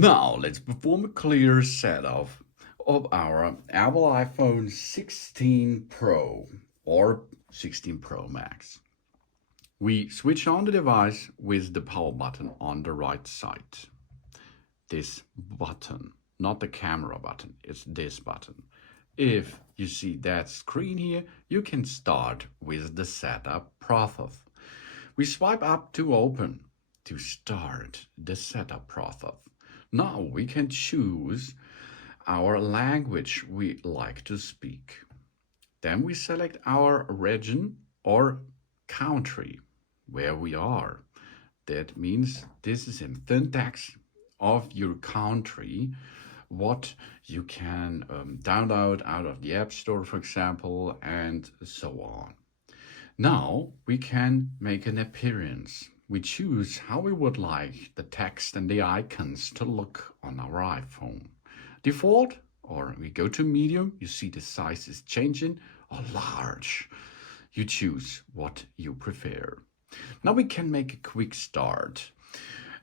Now let's perform a clear setup of our Apple iPhone 16 Pro or 16 Pro Max. We switch on the device with the power button on the right side. This button, not the camera button, it's this button. If you see that screen here, you can start with the setup process. We swipe up to open to start the setup process. Now we can choose our language we like to speak. Then we select our region or country where we are. That means this is in syntax of your country, what you can download out of the App Store, for example, and so on. Now we can make an appearance. We choose how we would like the text and the icons to look on our iPhone. Default, or we go to medium, you see the size is changing, or large. You choose what you prefer. Now we can make a quick start.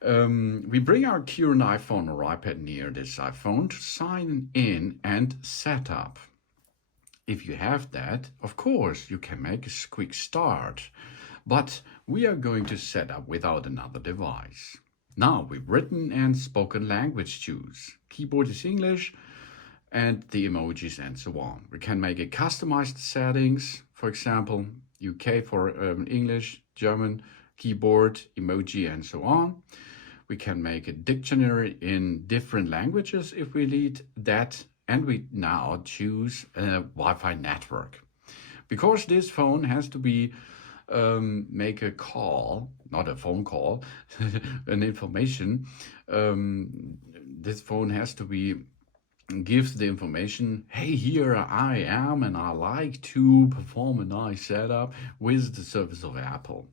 We bring our current iPhone or iPad near this iPhone to sign in and set up. If you have that, of course, you can make a quick start, but we are going to set up without another device. Now we've written and spoken language choose. Keyboard is English and the emojis and so on. We can make a customized settings, for example, UK for English, German, keyboard, emoji and so on. We can make a dictionary in different languages if we need that. And we now choose a Wi-Fi network. Because this phone has to be make a call, not a phone call, an information. This phone has to be gives the information, hey, here I am and I like to perform a nice setup with the service of Apple.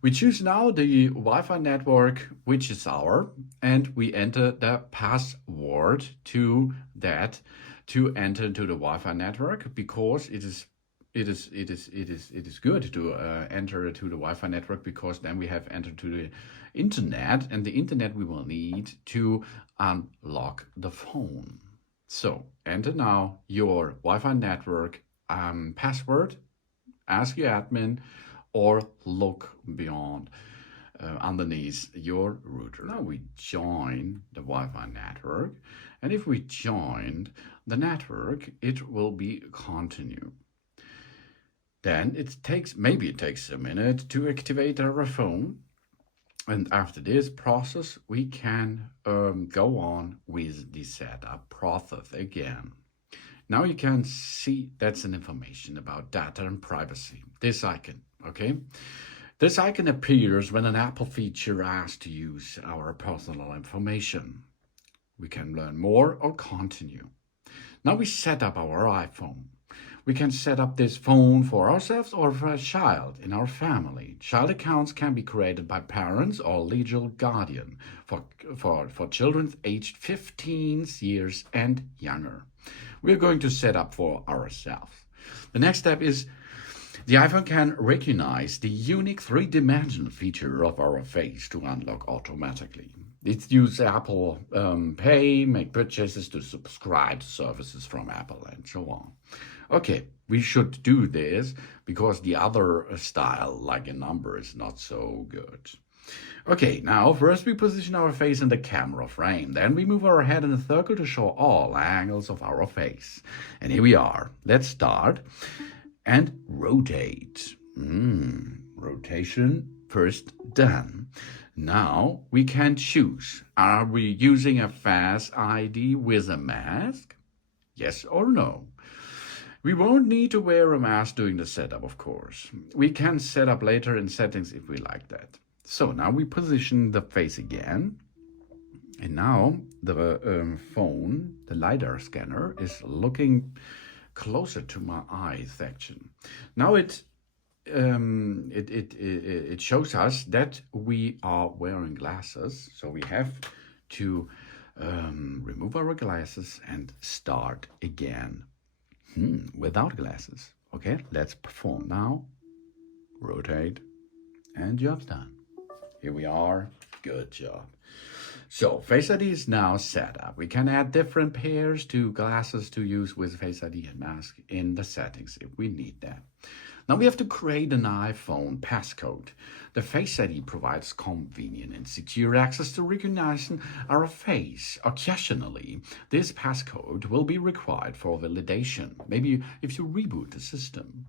We choose now the Wi-Fi network, which is and we enter the password to that to enter into the Wi-Fi network, because it is good to enter to the Wi-Fi network, because then we have entered to the internet, and the internet we will need to unlock the phone. So enter now your Wi-Fi network password, ask your admin, or look beyond underneath your router. Now we join the Wi-Fi network, and if we joined the network, it will be continue. Then maybe it takes a minute to activate our phone, and after this process we can go on with the setup process again. Now you can see that's an information about data and privacy. This icon, okay? This icon appears when an Apple feature asks to use our personal information. We can learn more or continue. Now we set up our iPhone. We can set up this phone for ourselves or for a child in our family. Child accounts can be created by parents or legal guardian for children aged 15 years and younger. We're going to set up for ourselves. The next step is the iPhone can recognize the unique three-dimensional feature of our face to unlock automatically. It uses Apple Pay, make purchases to subscribe to services from Apple, and so on. Okay, we should do this because the other style, like a number, is not so good. Okay, now first we position our face in the camera frame. Then we move our head in a circle to show all angles of our face. And here we are. Let's start and rotate. Rotation first done. Now we can choose. Are we using a Face ID with a mask? Yes or no? We won't need to wear a mask during the setup, of course. We can set up later in settings if we like that. So now we position the face again. And now the phone, the LiDAR scanner, is looking closer to my eye section. Now it shows us that we are wearing glasses. So we have to remove our glasses and start again. Without glasses. Okay, let's perform now. Rotate, and job's done. Here we are. Good job. So Face ID is now set up. We can add different pairs to glasses to use with Face ID and mask in the settings if we need that. Now we have to create an iPhone passcode. The Face ID provides convenient and secure access to recognizing our face. Occasionally, this passcode will be required for validation, maybe if you reboot the system.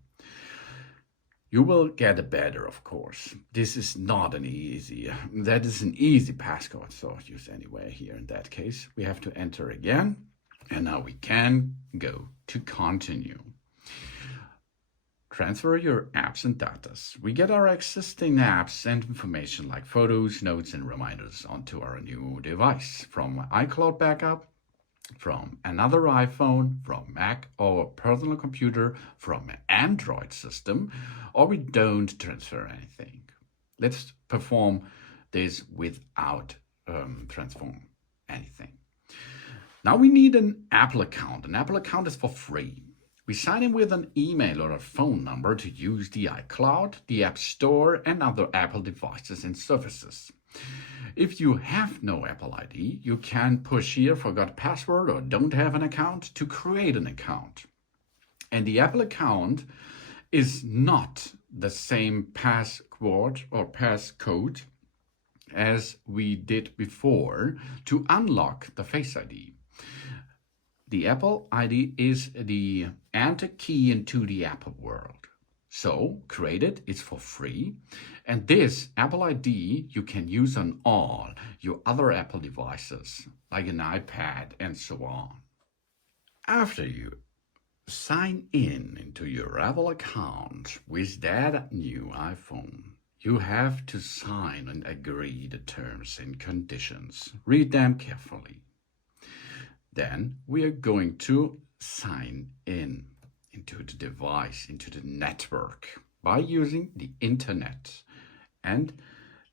You will get a better, of course. This is not an easy, that is an easy passcode, so use anyway here in that case. We have to enter again, and now we can go to continue. Transfer your apps and datas. We get our existing apps and information like photos, notes, and reminders onto our new device from iCloud backup, from another iPhone, from Mac or personal computer, from an Android system, or we don't transfer anything. Let's perform this without transform anything. Now we need an Apple account. An Apple account is for free. We sign in with an email or a phone number to use the iCloud, the App Store, and other Apple devices and services. If you have no Apple ID, you can push here forgot password or don't have an account to create an account. And the Apple account is not the same password or passcode as we did before to unlock the Face ID. The Apple ID is the enter key into the Apple world. So create it, it's for free. And this Apple ID you can use on all your other Apple devices, like an iPad and so on. After you sign in into your Apple account with that new iPhone, you have to sign and agree the terms and conditions. Read them carefully. Then we are going to sign in into the device, into the network by using the internet. And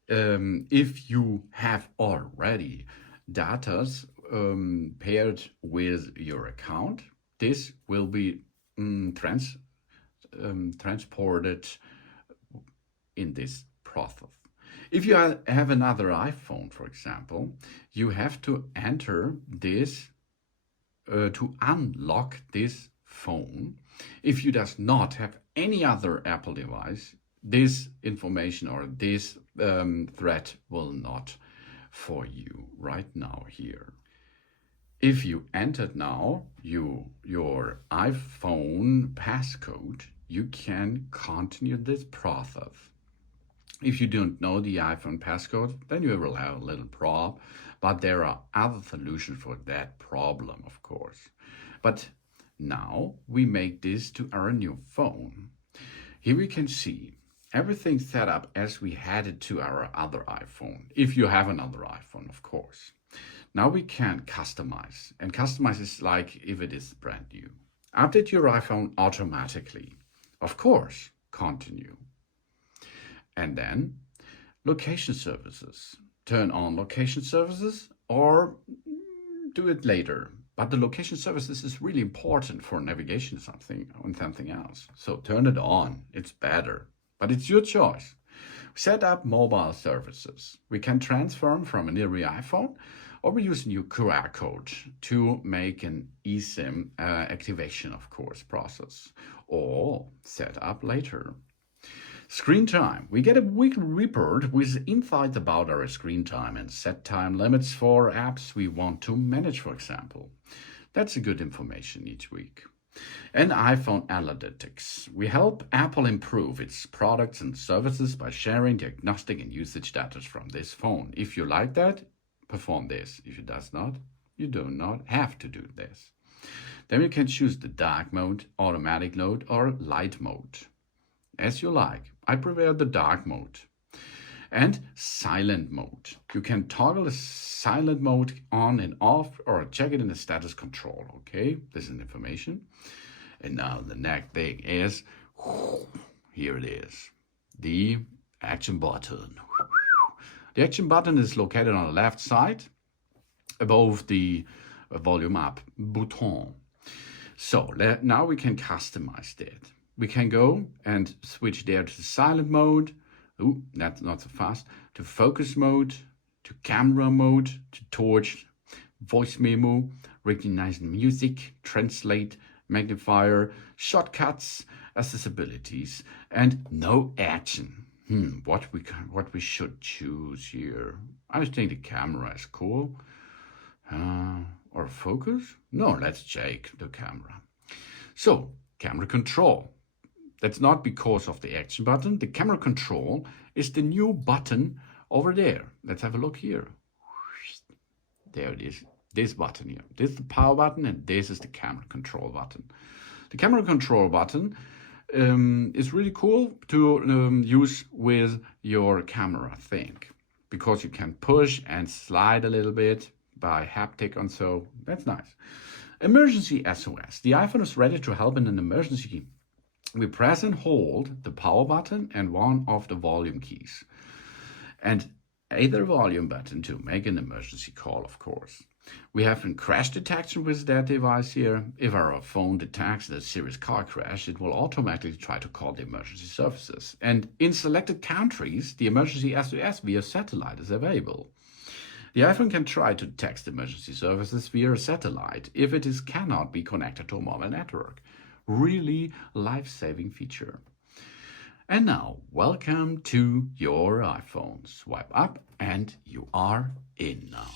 if you have already data paired with your account, this will be transported in this process. If you have another iPhone, for example, you have to enter this to unlock this phone. If you does not have any other Apple device, this information or this thread will not for you right now here. If you entered now your iPhone passcode, you can continue this process. If you don't know the iPhone passcode, then you will have a little problem, but there are other solutions for that problem, of course. But now we make this to our new phone. Here we can see everything set up as we had it to our other iPhone, if you have another iPhone, of course. Now we can customize, and customize is like if it is brand new. Update your iPhone automatically. Of course, continue. And then location services. Turn on location services or do it later. But the location services is really important for navigation or something else. So turn it on, it's better, but it's your choice. Set up mobile services. We can transform from a nearby iPhone, or we use a new QR code to make an eSIM activation, of course, process, or set up later. Screen time. We get a weekly report with insights about our screen time and set time limits for apps we want to manage, for example. That's a good information each week. And iPhone analytics. We help Apple improve its products and services by sharing diagnostic and usage data from this phone. If you like that, perform this. If it does not, you do not have to do this. Then you can choose the dark mode, automatic mode, or light mode. As you like. I prefer the dark mode. And silent mode. You can toggle the silent mode on and off or check it in the status control. Okay, this is information. And now the next thing is, here it is, the action button. The action button is located on the left side above the volume up button. So now we can customize that. We can go and switch there to silent mode. Ooh, that's not so fast. To focus mode, to camera mode, to torch, voice memo, recognize music, translate, magnifier, shortcuts, accessibilities, and no action. What we should choose here? I think the camera is cool. Or focus? No, let's check the camera. So, camera control. That's not because of the action button. The camera control is the new button over there. Let's have a look here. There it is. This button here. This is the power button and this is the camera control button. The camera control button is really cool to use with your camera thing, because you can push and slide a little bit by haptic and so that's nice. Emergency SOS. The iPhone is ready to help in an emergency. We press and hold the power button and one of the volume keys, and either volume button to make an emergency call, of course. We have a crash detection with that device here. If our phone detects a serious car crash, it will automatically try to call the emergency services. And in selected countries, the emergency SOS via satellite is available. The iPhone can try to text emergency services via satellite if it cannot be connected to a mobile network. Really life-saving feature. And now, welcome to your iPhone. Swipe up and you are in now.